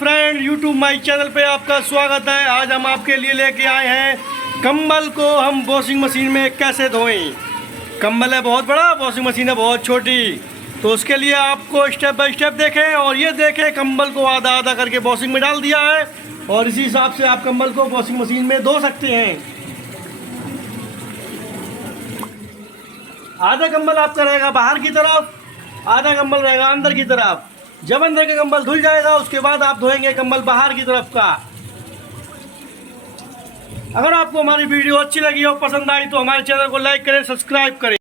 Friend, YouTube my channel पे आपका स्वागत है। आज हम आपके लिए लेके आए हैं कंबल को हम वॉशिंग मशीन में कैसे धोएं। कंबल है बहुत बड़ा, वॉशिंग मशीन है बहुत छोटी, तो उसके लिए आपको स्टेप बाय स्टेप देखें। और ये देखें, कंबल को आधा आधा करके वॉशिंग में डाल दिया है और इसी हिसाब से आप कंबल को वॉशिंग मशीन में धो सकते हैं। आधा कंबल आपका रहेगा बाहर की तरफ, आधा कंबल रहेगा अंदर की तरफ। जब अंदर का कंबल धुल जाएगा उसके बाद आप धोएंगे कंबल बाहर की तरफ का। अगर आपको हमारी वीडियो अच्छी लगी हो, पसंद आई, तो हमारे चैनल को लाइक करें, सब्सक्राइब करें।